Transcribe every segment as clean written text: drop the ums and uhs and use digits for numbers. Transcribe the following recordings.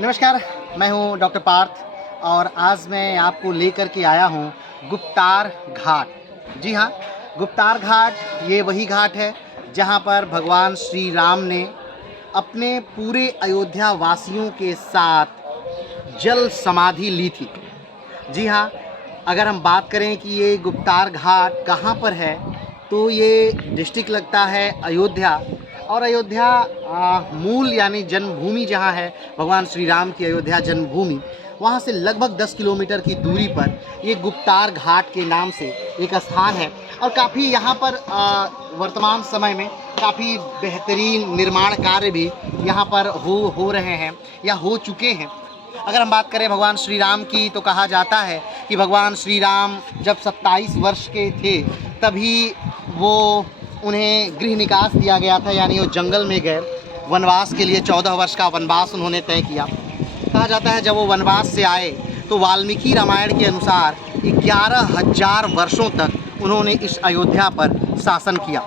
नमस्कार, मैं हूं डॉक्टर पार्थ और आज मैं आपको लेकर के आया हूं गुप्तार घाट। जी हाँ, गुप्तार घाट ये वही घाट है जहां पर भगवान श्री राम ने अपने पूरे अयोध्या वासियों के साथ जल समाधि ली थी। जी हाँ, अगर हम बात करें कि ये गुप्तार घाट कहाँ पर है, तो ये डिस्ट्रिक्ट लगता है अयोध्या। और अयोध्या मूल यानी जन्मभूमि जहाँ है भगवान श्री राम की अयोध्या जन्मभूमि, वहाँ से लगभग 10 किलोमीटर की दूरी पर ये गुप्तार घाट के नाम से एक स्थान है। और काफ़ी यहाँ पर वर्तमान समय में काफ़ी बेहतरीन निर्माण कार्य भी यहाँ पर हो रहे हैं या हो चुके हैं। अगर हम बात करें भगवान श्री राम की, तो कहा जाता है कि भगवान श्री राम जब 27 वर्ष के थे तभी उन्हें गृह निकास दिया गया था, यानी वो जंगल में गए वनवास के लिए। 14 वर्ष का वनवास उन्होंने तय किया। कहा जाता है जब वो वनवास से आए तो वाल्मीकि रामायण के अनुसार 11,000 वर्षों तक उन्होंने इस अयोध्या पर शासन किया।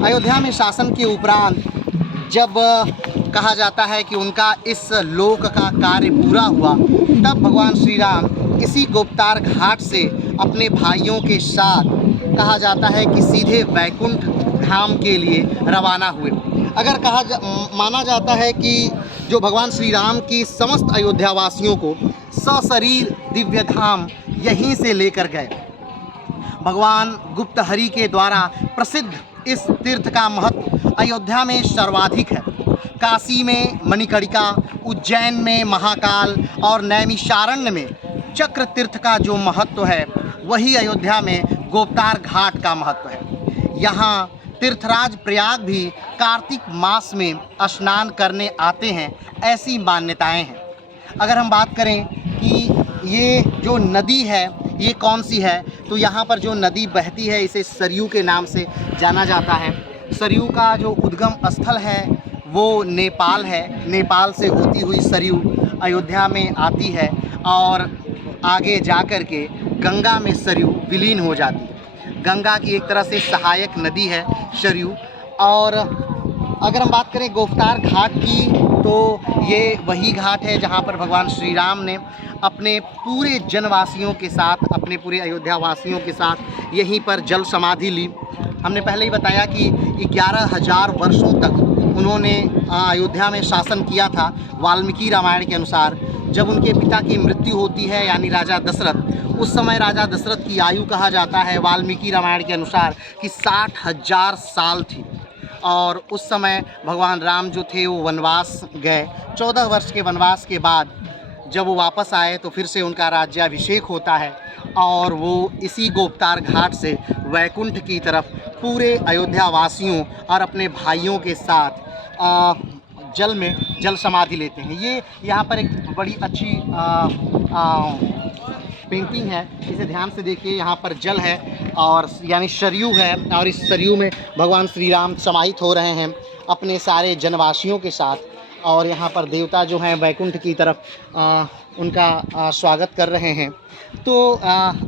अयोध्या में शासन के उपरांत जब कहा जाता है कि उनका इस लोक का कार्य पूरा हुआ, तब भगवान श्री राम इसी गुप्तार घाट से अपने भाइयों के साथ कहा जाता है कि सीधे वैकुंठ धाम के लिए रवाना हुए। अगर माना जाता है कि जो भगवान श्री राम की समस्त अयोध्या वासियों को सशरीर दिव्य धाम यहीं से लेकर गए। भगवान गुप्त हरि के द्वारा प्रसिद्ध इस तीर्थ का महत्व अयोध्या में सर्वाधिक है। काशी में मणिकर्णिका, उज्जैन में महाकाल और नैमिषारण्य में चक्र तीर्थ का जो महत्व है, वही अयोध्या में गुप्तार घाट का महत्व है। यहाँ तीर्थराज प्रयाग भी कार्तिक मास में स्नान करने आते हैं, ऐसी मान्यताएं हैं। अगर हम बात करें कि ये जो नदी है ये कौन सी है, तो यहाँ पर जो नदी बहती है इसे सरयू के नाम से जाना जाता है। सरयू का जो उद्गम स्थल है वो नेपाल है। नेपाल से होती हुई सरयू अयोध्या में आती है और आगे जा कर के गंगा में सरयू विलीन हो जाती है। गंगा की एक तरह से सहायक नदी है सरयू। और अगर हम बात करें गुप्तार घाट की, तो ये वही घाट है जहाँ पर भगवान श्री राम ने अपने पूरे जनवासियों के साथ, अपने पूरे अयोध्या वासियों के साथ यहीं पर जल समाधि ली। हमने पहले ही बताया कि 11,000 वर्षों तक उन्होंने अयोध्या में शासन किया था। वाल्मीकि रामायण के अनुसार जब उनके पिता की मृत्यु होती है, यानी राजा दशरथ, उस समय राजा दशरथ की आयु कहा जाता है वाल्मीकि रामायण के अनुसार कि 60,000 साल थी। और उस समय भगवान राम जो थे वो वनवास गए। 14 वर्ष के वनवास के बाद जब वो वापस आए तो फिर से उनका राज्याभिषेक होता है और वो इसी गुप्तार घाट से वैकुंठ की तरफ पूरे अयोध्या वासियों और अपने भाइयों के साथ जल में जल समाधि लेते हैं। ये यहाँ पर एक बड़ी अच्छी पेंटिंग है, इसे ध्यान से देखिए। यहाँ पर जल है और यानी सरयू है, और इस सरयू में भगवान श्री राम समाहित हो रहे हैं अपने सारे जनवासियों के साथ। और यहाँ पर देवता जो हैं वैकुंठ की तरफ उनका स्वागत कर रहे हैं। तो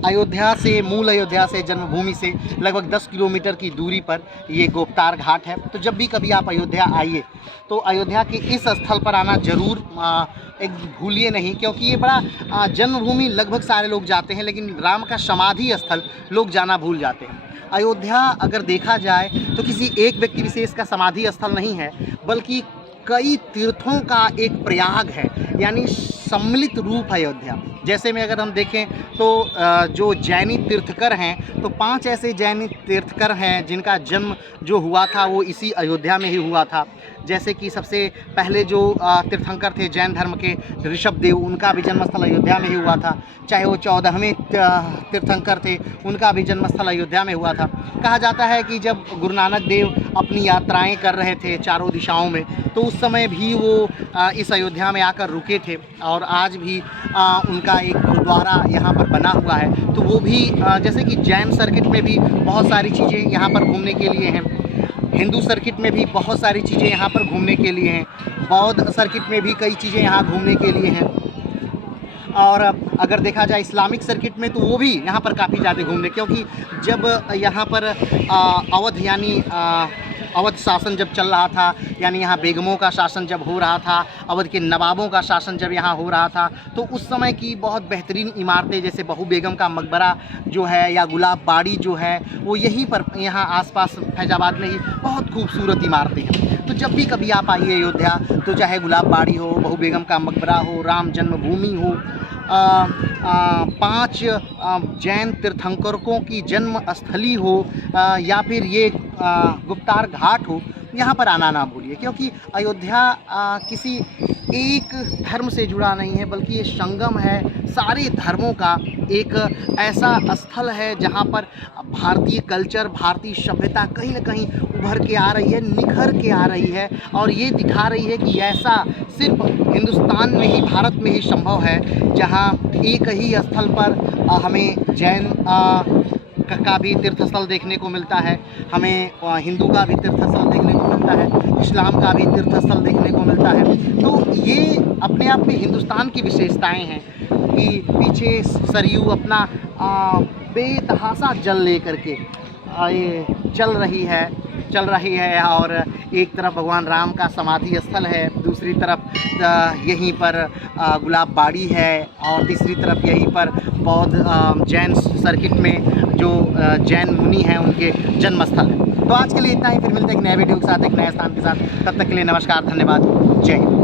अयोध्या से, मूल अयोध्या से, जन्मभूमि से लगभग 10 किलोमीटर की दूरी पर ये गुप्तार घाट है। तो जब भी कभी आप अयोध्या आइए तो अयोध्या के इस स्थल पर आना ज़रूर एक भूलिए नहीं, क्योंकि ये बड़ा जन्मभूमि लगभग सारे लोग जाते हैं, लेकिन राम का समाधि स्थल लोग जाना भूल जाते हैं। अयोध्या अगर देखा जाए तो किसी एक व्यक्ति विशेष का समाधि स्थल नहीं है, बल्कि कई तीर्थों का एक प्रयाग है, यानी सम्मिलित रूप है अयोध्या। जैसे में अगर हम देखें तो जो जैनी तीर्थकर हैं, तो 5 ऐसे जैनी तीर्थकर हैं जिनका जन्म जो हुआ था वो इसी अयोध्या में ही हुआ था। जैसे कि सबसे पहले जो तीर्थंकर थे जैन धर्म के ऋषभदेव, उनका भी जन्मस्थल अयोध्या में ही हुआ था। चाहे वो 14वें तीर्थंकर थे, उनका भी जन्मस्थल अयोध्या में हुआ था। कहा जाता है कि जब गुरु नानक देव अपनी यात्राएं कर रहे थे चारों दिशाओं में, तो उस समय भी वो इस अयोध्या में आकर रुके थे। और आज भी उनका एक गुरुद्वारा यहाँ पर बना हुआ है। तो वो भी जैसे कि जैन सर्किट में भी बहुत सारी चीज़ें यहाँ पर घूमने के लिए हैं, हिंदू सर्किट में भी बहुत सारी चीज़ें यहाँ पर घूमने के लिए हैं, बौद्ध सर्किट में भी कई चीज़ें यहाँ घूमने के लिए हैं। और अगर देखा जाए इस्लामिक सर्किट में तो वो भी यहाँ पर काफ़ी ज़्यादा घूमने, क्योंकि जब यहाँ पर अवध यानी अवध शासन जब चल रहा था, यानी यहाँ बेगमों का शासन जब हो रहा था, अवध के नवाबों का शासन जब यहाँ हो रहा था, तो उस समय की बहुत बेहतरीन इमारतें जैसे बहू बेगम का मकबरा जो है या गुलाब बाड़ी जो है, वो यहीं पर यहाँ आसपास फैजाबाद में ही बहुत खूबसूरत इमारतें हैं। तो जब भी कभी आप आइए अयोध्या, तो चाहे गुलाब बाड़ी हो, बहू बेगम का मकबरा हो, राम जन्मभूमि हो, 5 जैन तीर्थंकरों की जन्म स्थली हो, या फिर ये गुप्तार घाट हो, यहाँ पर आना ना भूलिए, क्योंकि अयोध्या किसी एक धर्म से जुड़ा नहीं है, बल्कि ये संगम है सारे धर्मों का। एक ऐसा स्थल है जहाँ पर भारतीय कल्चर, भारतीय सभ्यता कहीं ना कहीं उभर के आ रही है, निखर के आ रही है, और ये दिखा रही है कि ऐसा सिर्फ हिंदुस्तान में ही, भारत में ही संभव है, जहाँ एक ही स्थल पर हमें जैन का भी तीर्थस्थल देखने को मिलता है, हमें हिंदू का भी तीर्थस्थल देखने को मिलता है, इस्लाम का भी तीर्थस्थल देखने को मिलता है। तो ये अपने आप में हिंदुस्तान की विशेषताएं हैं कि पीछे सरयू अपना बेतहासा जल लेकर के ये चल रही है, और एक तरफ भगवान राम का समाधि स्थल है, दूसरी तरफ यहीं पर गुलाब बाड़ी है, और तीसरी तरफ यहीं पर बौद्ध जैन सर्किट में जो जैन मुनि हैं उनके जन्म स्थल है। तो आज के लिए इतना ही, फिर मिलते हैं एक नए वीडियो के साथ, एक नए स्थान के साथ। तब तक के लिए नमस्कार, धन्यवाद, जय हिंद।